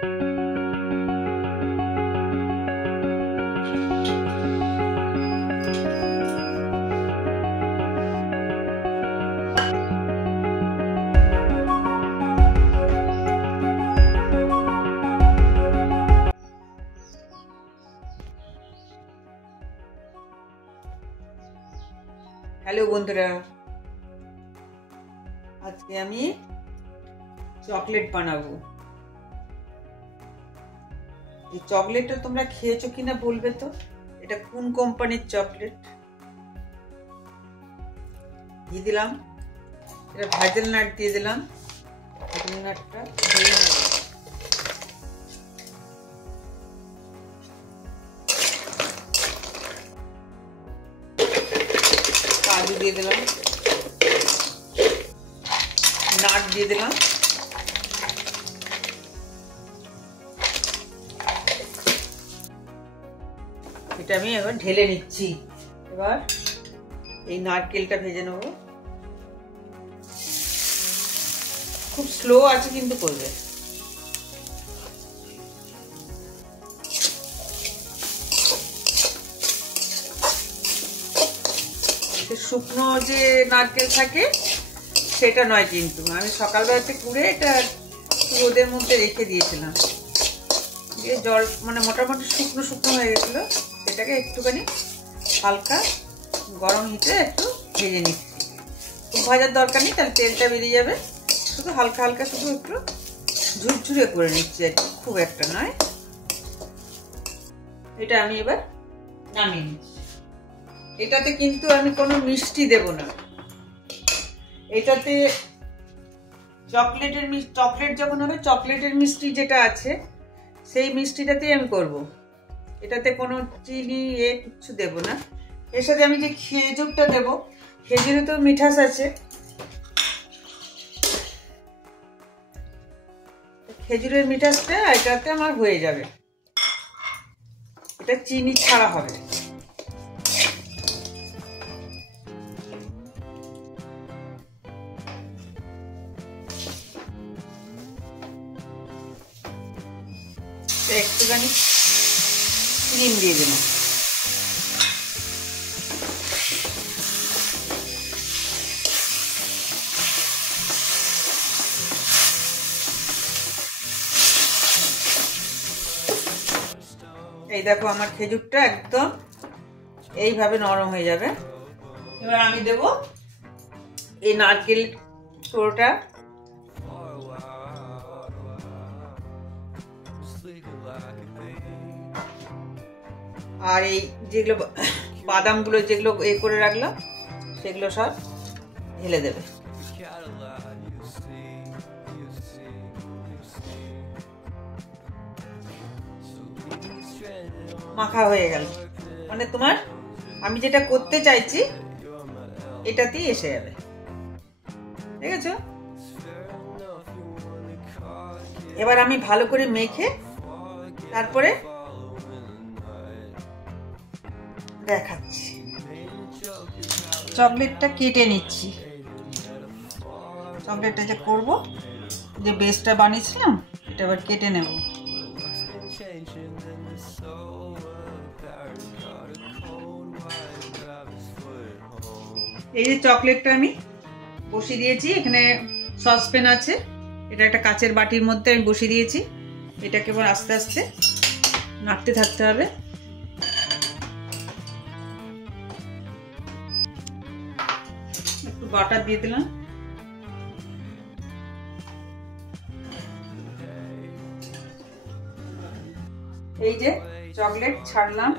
Hello বন্ধুরা, আজকে আমি চকলেট বানাবো। এই চকলেটটা তোমরা খেয়েছো কিনা বলবে তো। এটা কোন কোম্পানির চকলেট? দিয়ে দিলাম, এটা ভাজেল নাট দিয়ে দিলাম। ভাজেল নাটটা ভেজে নেব। কাজু দিয়ে দিলাম, নাট দিয়ে দিলাম, এটা আমি এবার ঢেলে নিচ্ছি। এবার এই নারকেলটা ভেজে নেব। খুব স্লো আছে কিন্তু করবে। শুকনো যে নারকেল থাকে সেটা নয়, কিন্তু আমি সকালবেলাতে কুড়ে এটা রোদের মধ্যে রেখে দিয়েছিলাম। দিয়ে জল মানে মোটামুটি শুকনো শুকনো হয়ে গেছিল। এটাকে একটুখানি হালকা গরম হিটে একটু ভেজে নিচ্ছি। খুব ভাজার দরকার নেই, তাহলে তেলটা বেরিয়ে যাবে। শুধু হালকা হালকা শুধু একটু ঝুরঝুরে করে নিচ্ছি আর কি, খুব একটা নয়। এটা আমি এবার নামিয়ে নিচ্ছি। এটাতে কিন্তু আমি কোনো মিষ্টি দেব না। এটাতে চকলেট যখন হবে, চকলেটের মিষ্টি যেটা আছে সেই মিষ্টিটাতেই আমি করব। এটাতে কোনো চিনি কিচ্ছু দেব না। এর সাথে আমি যে খেজুরটা দেব, খেজুরে তো মিঠাস আছে। খেজুরের মিঠাসটা এটাতে আমার হয়ে যাবে। এটা চিনি ছাড়া হবে। একটুখানি ক্রিম দিয়ে দিলাম। এই দেখো আমার খেজুরটা একদম এইভাবে নরম হয়ে যাবে। এবার আমি দেব এই নারকেল পুরোটা। আর এই যেগুলো বাদামগুলো যেগুলো করে রাখলাম সেগুলো সব ঢেলে দেবে। মাখা হয়ে গেল, মানে তোমার আমি যেটা করতে চাইছি এটাতেই এসে যাবে। ঠিক আছে? এবার আমি ভালো করে মেখে তারপরে দেখাচ্ছি। চকলেটটা কেটে নিচ্ছি। চকলেটটা যে করব, যে বেসটা বানিয়েছিলাম এটা এবার কেটে নেব। এই যে চকলেটটা আমি বসিয়ে দিয়েছি, এখানে সসপ্যান আছে। এটা একটা কাচের বাটির মধ্যে আমি বসিয়ে দিয়েছি। এটাকে এবার আস্তে আস্তে নাড়তে থাকতে হবে। একটু বাটার দিয়ে দিলাম। এই যে চকলেট ছাড়লাম,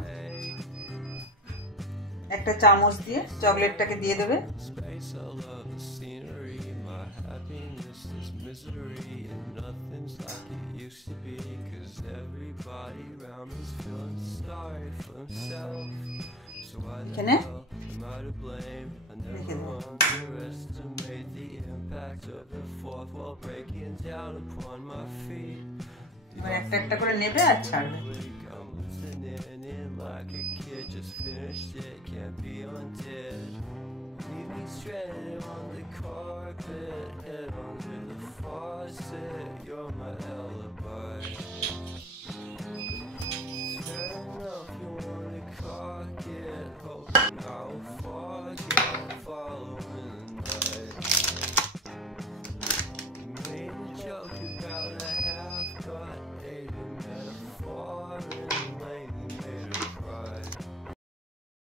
একটা চামচ দিয়ে চকলেটটাকে দিয়ে দেবে। এখানে রেখে দেবো। এবার একটা একটা করে নেবে আর ছাড়বে।